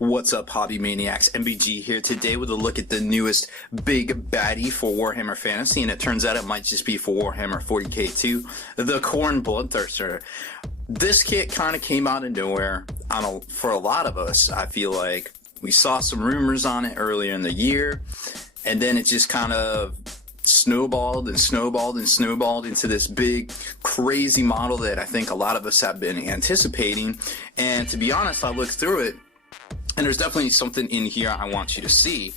What's up, Hobby Maniacs? MBG here today with a look at the newest big baddie for Warhammer Fantasy, and it turns out it might just be for Warhammer 40k too, the Chaos Bloodthirster. This kit kind of came out of nowhere for a lot of us. I feel like we saw some rumors on it earlier in the year, and then it just kind of snowballed and snowballed and snowballed into this big crazy model that I think a lot of us have been anticipating. And to be honest, I looked through it and there's definitely something in here I want you to see.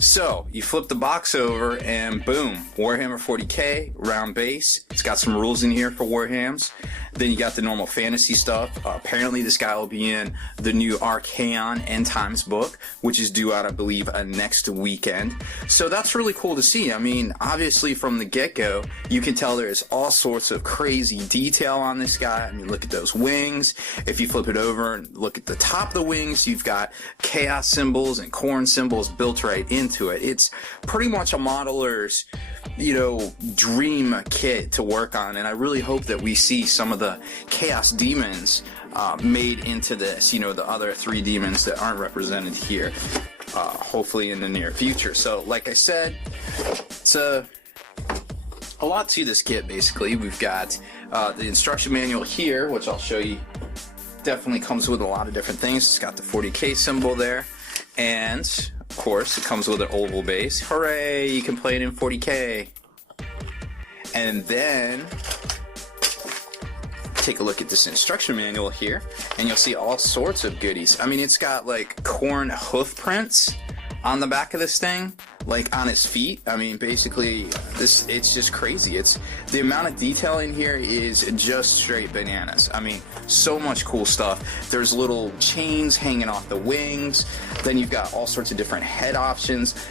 So you flip the box over and boom, Warhammer 40k, round base. It's got some rules in here for Warhams. Then you got the normal fantasy stuff. Apparently this guy will be in the new Archaon End Times book, which is due out, I believe, next weekend. So that's really cool to see. I mean, obviously from the get-go, you can tell there's all sorts of crazy detail on this guy. I mean, look at those wings. If you flip it over and look at the top of the wings, you've got chaos symbols and corn symbols built right into it. It's pretty much a modeler's, dream kit to work on, and I really hope that we see some of the chaos demons made into this, the other three demons that aren't represented here, hopefully in the near future. So like I said, it's a lot to this kit. Basically, we've got the instruction manual here, which I'll show you. Definitely comes with a lot of different things. It's got the 40k symbol there, and of course it comes with an oval base. Hooray, you can play it in 40k. And then take a look at this instruction manual here, and you'll see all sorts of goodies. I mean, it's got like corn hoof prints on the back of this thing, like on his feet. I mean, basically it's just crazy. It's the amount of detail in here is just straight bananas. I mean, so much cool stuff. There's little chains hanging off the wings. Then you've got all sorts of different head options,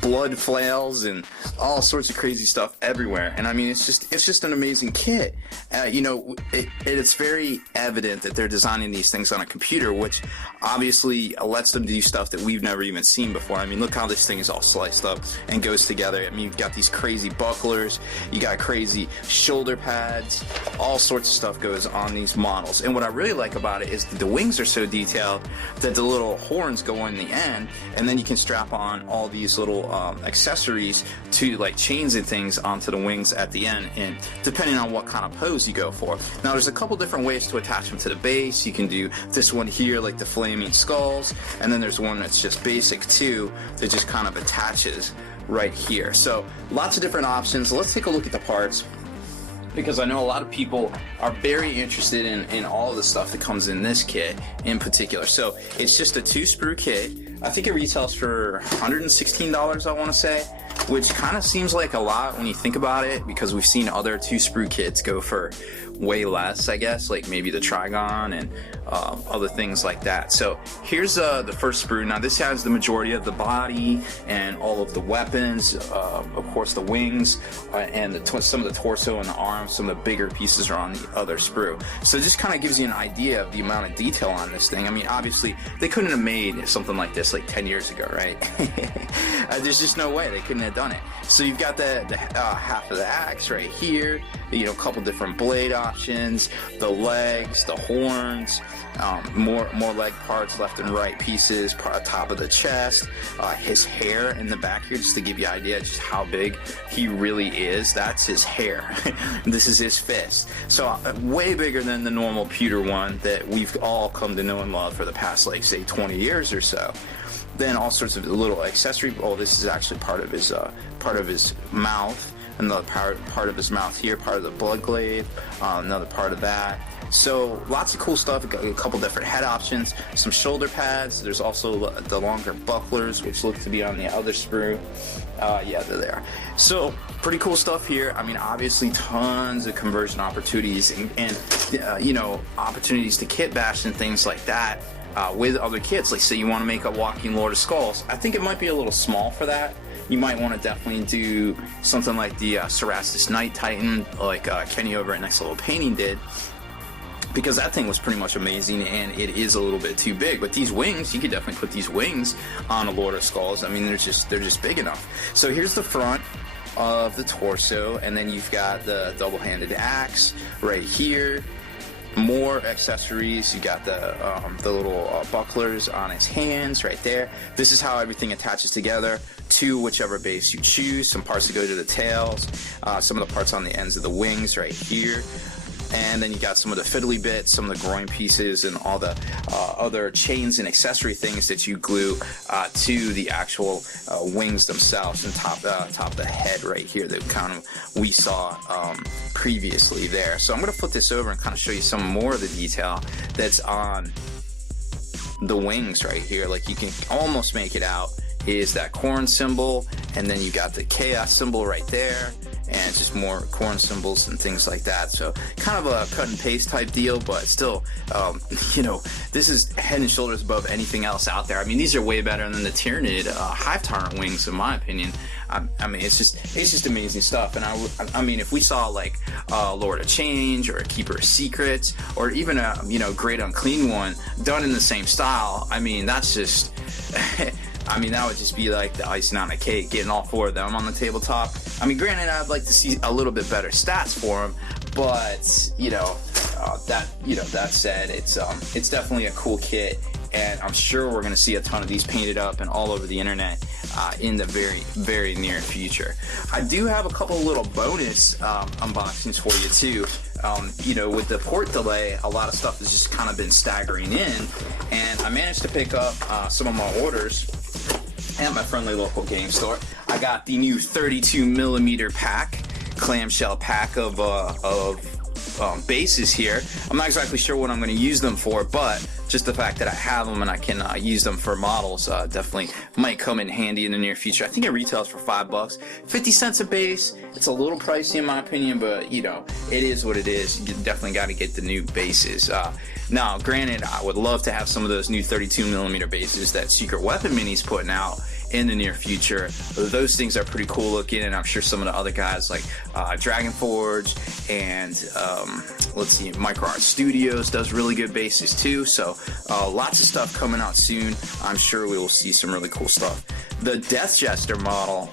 blood flails and all sorts of crazy stuff everywhere. And I mean, it's just an amazing kit. It's very evident that they're designing these things on a computer, which obviously lets them do stuff that we've never even seen before. I mean, look how this thing is all sliced up and goes together. I mean, you've got these crazy bucklers, you got crazy shoulder pads, all sorts of stuff goes on these models. And what I really like about it is that the wings are so detailed that the little horns go in the end, and then you can strap on all these little accessories to like chains and things onto the wings at the end, and depending on what kind of pose you go for. Now there's a couple different ways to attach them to the base. You can do this one here, like the flaming skulls, and then there's one that's just basic too, that just kind of attaches right here. So lots of different options. Let's take a look at the parts, because I know a lot of people are very interested in all of the stuff that comes in this kit in particular. So it's just a 2-sprue kit. I think it retails for $116, I want to say, which kind of seems like a lot when you think about it, because we've seen other 2-sprue kits go for way less, I guess, like maybe the Trigon and other things like that. So here's the first sprue. Now this has the majority of the body and all of the weapons, of course the wings, and some of the torso and the arms. Some of the bigger pieces are on the other sprue. So it just kind of gives you an idea of the amount of detail on this thing. I mean, obviously they couldn't have made something like this like 10 years ago, right? There's just no way they couldn't have done it. So you've got the half of the axe right here, a couple different blade options, the legs, the horns, more leg parts, left and right pieces, top of the chest, his hair in the back here, just to give you an idea just how big he really is. That's his hair. This is his fist. So way bigger than the normal pewter one that we've all come to know and love for the past, like, say 20 years or so. Then all sorts of little accessory. Oh, this is actually part of his mouth. Another part of his mouth here, part of the blood glaive, another part of that. So lots of cool stuff. A couple different head options, some shoulder pads. There's also the longer bucklers, which look to be on the other sprue. Yeah, they're there. So pretty cool stuff here. I mean, obviously tons of conversion opportunities and opportunities to kit bash and things like that. With other kits, like say you want to make a walking Lord of Skulls. I think it might be a little small for that. You might want to definitely do something like the Cerastus Night Titan, like Kenny over at Next Level Painting did, because that thing was pretty much amazing, and it is a little bit too big. But these wings, you could definitely put these wings on a Lord of Skulls. I mean, they're just big enough. So here's the front of the torso, and then you've got the double-handed axe right here. more accessories. You got the little bucklers on his hands right there. This is how everything attaches together to whichever base you choose. Some parts that go to the tails, some of the parts on the ends of the wings right here. And then you got some of the fiddly bits, some of the groin pieces, and all the other chains and accessory things that you glue to the actual wings themselves, and top of the head right here that we saw previously there. So I'm going to flip this over and kind of show you some more of the detail that's on the wings right here. Like, you can almost make it out is that corn symbol, and then you got the chaos symbol right there, and just more corn symbols and things like that. So kind of a cut and paste type deal, but still, this is head and shoulders above anything else out there. I mean, these are way better than the Tyranid Hive Tyrant wings, in my opinion. I mean, it's just amazing stuff. And I mean, if we saw like Lord of Change or a Keeper of Secrets, or even a Great Unclean one done in the same style, I mean, that's just I mean, that would just be like the icing on a cake, getting all four of them on the tabletop. I mean, granted, I'd like to see a little bit better stats for them, but that said, it's definitely a cool kit, and I'm sure we're going to see a ton of these painted up and all over the internet in the very, very near future. I do have a couple little bonus unboxings for you too. With the port delay, a lot of stuff has just kind of been staggering in, and I managed to pick up some of my orders at my friendly local game store. I got the new 32mm pack, clamshell pack of bases here. I'm not exactly sure what I'm going to use them for, but just the fact that I have them and I can use them for models definitely might come in handy in the near future. I think it retails for $5, 50 cents a base. It's a little pricey in my opinion, but it is what it is. You definitely got to get the new bases. Now, granted, I would love to have some of those new 32mm bases that Secret Weapon Mini's putting out in the near future. Those things are pretty cool looking, and I'm sure some of the other guys like Dragon Forge and let's see, Micro Art Studios does really good bases too. So lots of stuff coming out soon. I'm sure we will see some really cool stuff. The Death Jester model,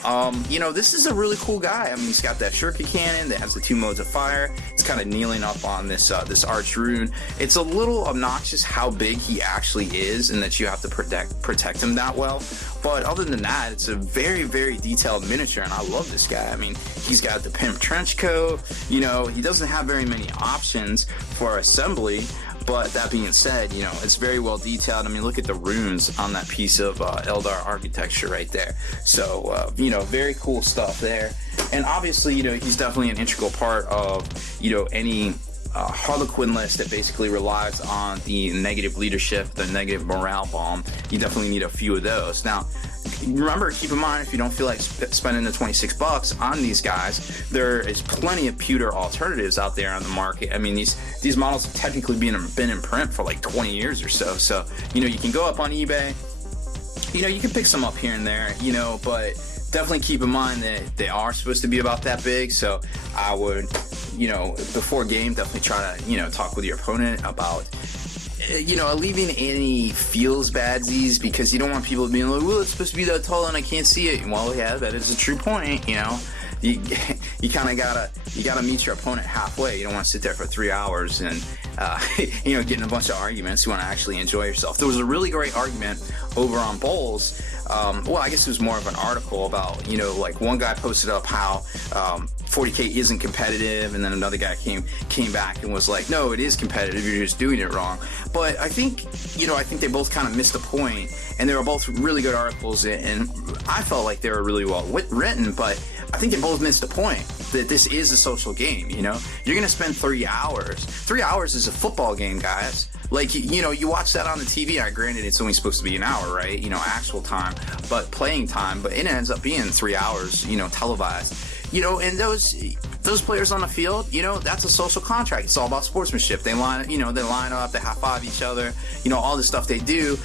this is a really cool guy. I mean, he's got that shuriken cannon that has the 2 modes of fire. It's kind of kneeling up on this arch rune. It's a little obnoxious how big he actually is, and that you have to protect him that well. But other than that, it's a very, very detailed miniature, and I love this guy. I mean, he's got the pimp trench coat. He doesn't have very many options for assembly. But that being said, it's very well detailed. I mean, look at the runes on that piece of Eldar architecture right there. So, very cool stuff there. And obviously, he's definitely an integral part of, any Harlequin list that basically relies on the negative leadership, the negative morale bomb. You definitely need a few of those. Now, remember, keep in mind, if you don't feel like spending the $26 on these guys, there is plenty of pewter alternatives out there on the market. I mean, these models have technically been in print for like 20 years or so. So, you can go up on eBay, you can pick some up here and there, but definitely keep in mind that they are supposed to be about that big. So I would, before game, definitely try to, talk with your opponent about alleviating any feels badsies, because you don't want people being like, well, it's supposed to be that tall and I can't see it. Well, yeah, that is a true point. You kind of gotta meet your opponent halfway. You don't want to sit there for 3 hours and getting a bunch of arguments. You want to actually enjoy yourself. There was a really great argument over on Bowls. Well, I guess it was more of an article about, like one guy posted up how 40K isn't competitive, and then another guy came back and was like, no, it is competitive, you're just doing it wrong. But I think they both kind of missed the point, and they were both really good articles, and I felt like they were really well written, but I think they both missed the point that this is a social game. You're going to spend 3 hours. 3 hours is a football game, guys. Like, you watch that on the TV. Granted, it's only supposed to be an hour, right? Actual time, but playing time. But it ends up being 3 hours, televised. And those players on the field, that's a social contract. It's all about sportsmanship. They line up, they high five each other, all the stuff they do.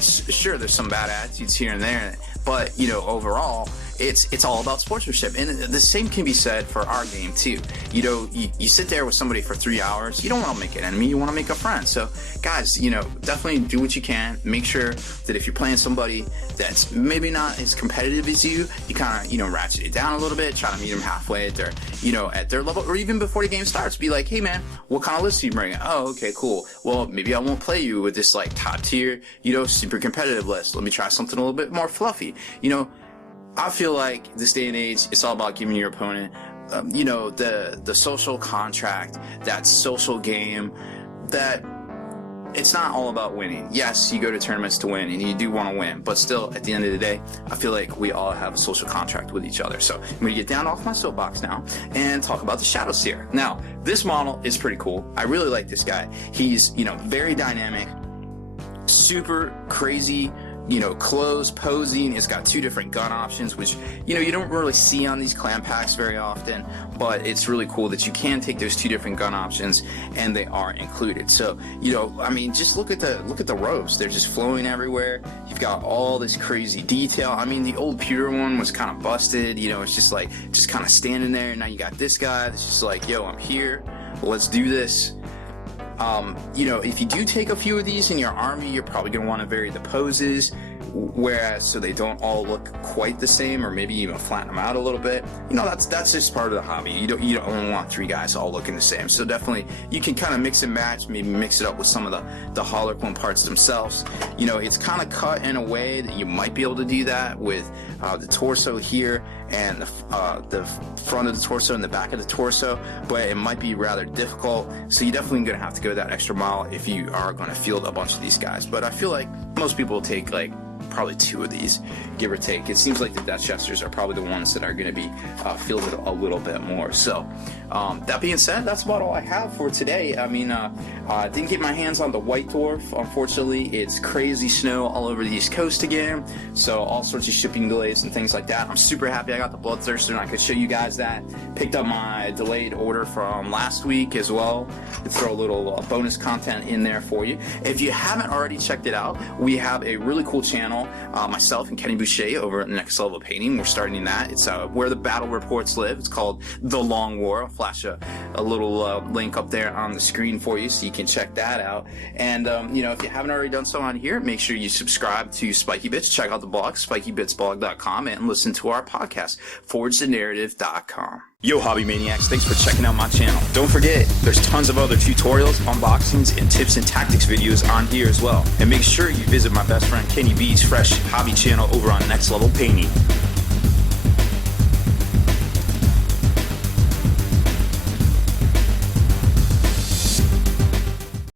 Sure, there's some bad attitudes here and there, but overall, it's all about sportsmanship. And the same can be said for our game too. You sit there with somebody for 3 hours, you don't want to make an enemy, you want to make a friend. So guys, definitely do what you can. Make sure that if you're playing somebody that's maybe not as competitive as you kind of, ratchet it down a little bit, try to meet them halfway at their, at their level, or even before the game starts, be like, hey man, what kind of list are you bringing? Oh, okay, cool. Well, maybe I won't play you with this like top tier, super competitive list. Let me try something a little bit more fluffy. I feel like this day and age, it's all about giving your opponent, the social contract, that social game, that it's not all about winning. Yes, you go to tournaments to win, and you do want to win, but still, at the end of the day, I feel like we all have a social contract with each other. So I'm going to get down off my soapbox now and talk about the Shadow Seer. Now, this model is pretty cool. I really like this guy. He's, very dynamic, super crazy, clothes, posing. It's got 2 different gun options, which, you don't really see on these clan packs very often, but it's really cool that you can take those 2 different gun options and they are included. So, just look at the robes. They're just flowing everywhere. You've got all this crazy detail. The old pewter one was kind of busted, it's just kind of standing there. And now you got this guy that's just like, yo, I'm here. Let's do this. If you do take a few of these in your army, you're probably going to want to vary the poses, so they don't all look quite the same, or maybe even flatten them out a little bit. That's just part of the hobby. You don't only want 3 guys all looking the same. So definitely you can kind of mix and match, maybe mix it up with some of the Harlequin parts themselves. It's kind of cut in a way that you might be able to do that with the torso here and the front of the torso and the back of the torso, but it might be rather difficult. So you're definitely going to have to go that extra mile if you are going to field a bunch of these guys. But I feel like most people will take probably 2 of these, give or take. It seems like the Death Jesters are probably the ones that are going to be fielded a little bit more. So that being said, that's about all I have for today. I didn't get my hands on the White Dwarf, unfortunately. It's crazy snow all over the East Coast again, so all sorts of shipping delays and things like that. I'm super happy I got the Bloodthirster and I could show you guys that. Picked up my delayed order from last week as well. Throw a little bonus content in there for you. If you haven't already checked it out, we have a really cool channel, myself and Kenny Boucher over at Next Level Painting. We're starting that. It's where the battle reports live. It's called The Long War. I'll flash a little link up there on the screen for you so you can check that out. And if you haven't already done so on here, make sure you subscribe to Spiky Bits. Check out the blog, spikybitsblog.com, and listen to our podcast, forgethenarrative.com. Yo, Hobby Maniacs, thanks for checking out my channel. Don't forget, there's tons of other tutorials, unboxings, and tips and tactics videos on here as well. And make sure you visit my best friend Kenny B's fresh hobby channel over on Next Level Painting.